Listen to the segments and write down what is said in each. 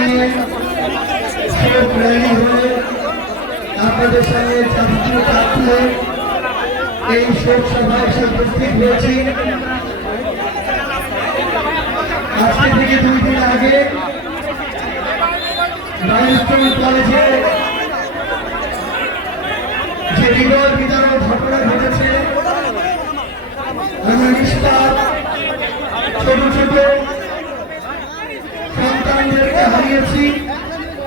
নিয়ে শোক র্যালি হয়ে আপনাদের সঙ্গে জাতীয় থাকলে এই শোক সভায় এসে উপস্থিত হয়েছি। আজকে থেকে 2 দিন আগে মাইলস্টোন কলেজে যে হৃদয় বিদারক ঘটনা ঘটেছে, আমরা নিষ্পাপ ছোট ছোট সন্তানদেরকে হারিয়েছি,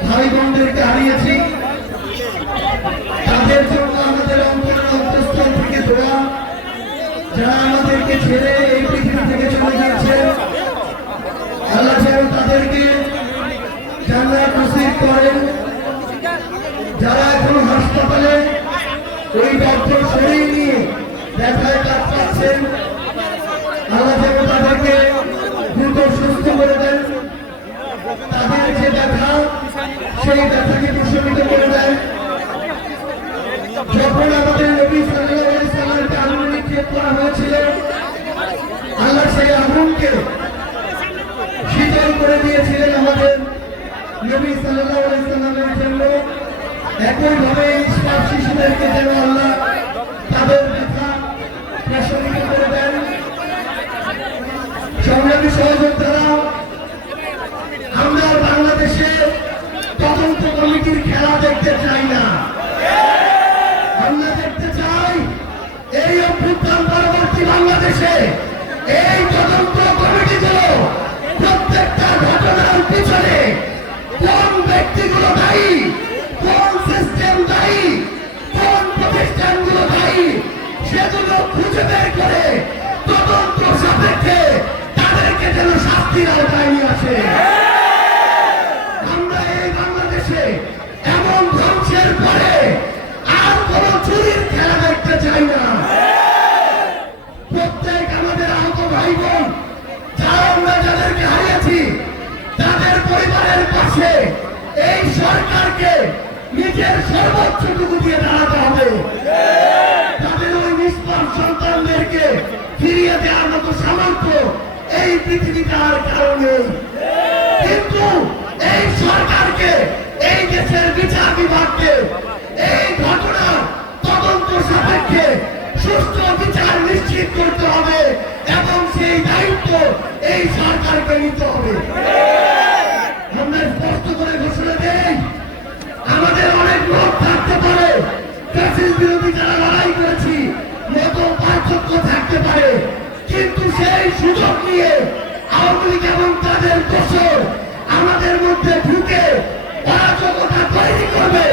ভাই বোনদেরকে হারিয়েছি। তাদের জন্য আমাদের অন্তরের অন্তঃস্থল থেকে দোয়া, যারা আমাদেরকে ছেড়ে এই পৃথিবী থেকে চলে গিয়েছে, আল্লাহ যেন তাদেরকে জান্নাত নসিব করেন। যারা এখন হাসপাতালে ওই ডক্টর শরীর নিয়ে ব্যথায় কাটাচ্ছেন, আল্লাহ যেন তাদেরকে দ্রুত সুস্থ করে দেন। তাদের যে ব্যথা, সেই ব্যথাকে প্রশমিত করে দেন। যখন আমাদের নবী সাল্লাল্লাহু আলাইহি সাল্লামকে আগুনে নিক্ষেপ করা হয়েছিল, আল্লাহ সেই আগুনকে শীতল করে দিয়েছিলেন আমাদের নবী সাল্লাল্লাহু আলাইহি সাল্লামের জন্য। একইভাবে নিষ্পাপ শিশুদেরকে যেন আল্লাহ তাদের ব্যথা প্রশমিত করে দেন। সংগ্রামী সহযোদ্ধারা, আমরা বাংলাদেশে তদন্ত কমিটির খেলা দেখতে চাই না। আমরা দেখতে চাই এই অভ্যুত্থান পরবর্তী বাংলাদেশে এই তদন্ত কমিটিগুলো প্রত্যেকটা ঘটনার পিছনে কোন ব্যক্তিগুলো দায়ী, কোন সিস্টেম দায়ী, কোন প্রতিষ্ঠানগুলো দায়ী, সেগুলো খুঁজে বের করে তদন্ত সাপেক্ষে তাদেরকে যেন শাস্তির আওতায় নিয়ে আসে। আমরা এই বাংলাদেশে এমন ধ্বংসের পরে আর কোন চুরির খেলা দেখতে চাই না। প্রত্যেক আমাদের আহত ভাই বোন, যারা আমরা যাদেরকে হারিয়েছি, তাদের পরিবারের পাশে এই সরকারকে নিজের সর্বোচ্চটুকু দিয়ে দাঁড়াতে হবে। তাদের ওই নিষ্পাপ সন্তানদেরকে ফিরিয়ে দেওয়ার মতো সামর্থ্য এই পৃথিবীতে আর কারো নেই। কিন্তু এই সরকারকে, এই দেশের বিচার বিভাগকে এই ঘটনা তদন্ত সাপেক্ষে সুষ্ঠু বিচার নিশ্চিত করতে হবে এবং সেই দায়িত্ব এই সরকারকে নিতে হবে। আমরা স্পষ্ট করে ঘোষণা দেই, আমাদের অনেক লোক থাকতে পারে, ফ্যাসিস্ট বিরোধী যারা লড়াই করেছি, মত পার্থক্য থাকতে পারে, কিন্তু সেই সুযোগ নিয়ে আওয়ামী লীগ এবং তাদের দোষর আমাদের মধ্যে ঢুকে অরাজকতা তৈরি করবে,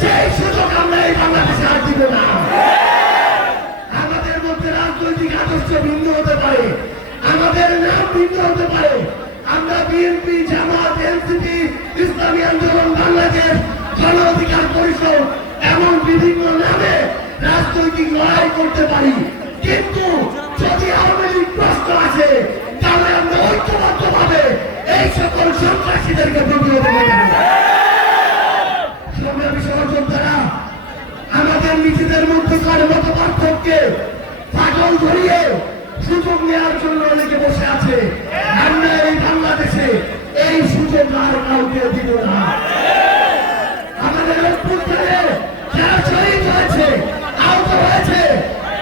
সেই সুযোগ আমরা এই বাংলাদেশে আর দিব না। আমাদের মধ্যে রাজনৈতিক আদর্শ ভিন্ন হতে পারে, আমাদের নাম ভিন্ন হতে পারে। আমরা বিএনপি, জামাত, এনসিপি, ইসলামী আন্দোলন বাংলাদেশ, গণ অধিকার পরিষদ এমন বিভিন্ন নামে রাজনৈতিক লড়াই করতে পারি, কিন্তু যদি আওয়ামী লীগ প্রশ্ন আছে, তাহলে আমরা ঐক্যবদ্ধ ভাবে এই সকল সন্ত্রাসীদেরকে প্রতিহত করব। সংগ্রামী সহযোদ্ধারা, আমাদের নিজেদের মধ্যকার মত পার্থক্যে ফাটল ধরিয়ে সুযোগ নেওয়ার জন্য অনেকে বসে আছে। আমরা এই বাংলাদেশে এই সুযোগ আর কাউকে দিব না। আমাদের অভ্যুত্থানে যারা শহীদ হয়েছে, আহত হয়েছে,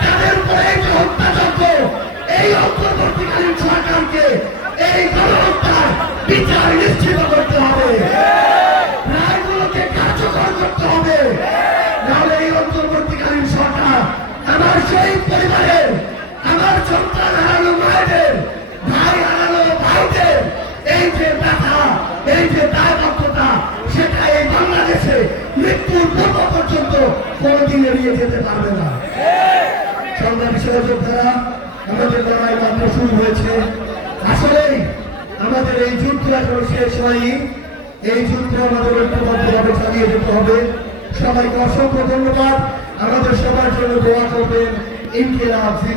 তাদের উপরে এই যে হত্যাযজ্ঞ, এই অন্তর্বর্তীকালীন সরকারকে এই গণহত্যার বিচার নিশ্চিত করতে হবে, রায়গুলোকে কার্যকর করতে হবে। নাহলে এই অন্তর্বর্তীকালীন সরকার আমার শহীদ পরিবারের, আমার সন্তান হারানো মায়েদের, ভাই হারানো ভাইদের এই যে ব্যথা, এই যে দায়বদ্ধতা, সেটা এই বাংলাদেশে মৃত্যুর পূর্ব পর্যন্ত কোনদিন এড়িয়ে যেতে পারবে না। সংগ্রামী সহযোদ্ধারা, আমাদের লড়াই মাত্র শুরু হয়েছে। আসলেই আমাদের এই যুদ্ধ এখনো শেষ হয়নি। এই যুদ্ধ আমাদের ঐক্যবদ্ধভাবে চালিয়ে যেতে হবে। সবাইকে অসংখ্য ধন্যবাদ। আমাদের সবার জন্য দোয়া করবেন। ইনকিলাব জিন্দাবাদ।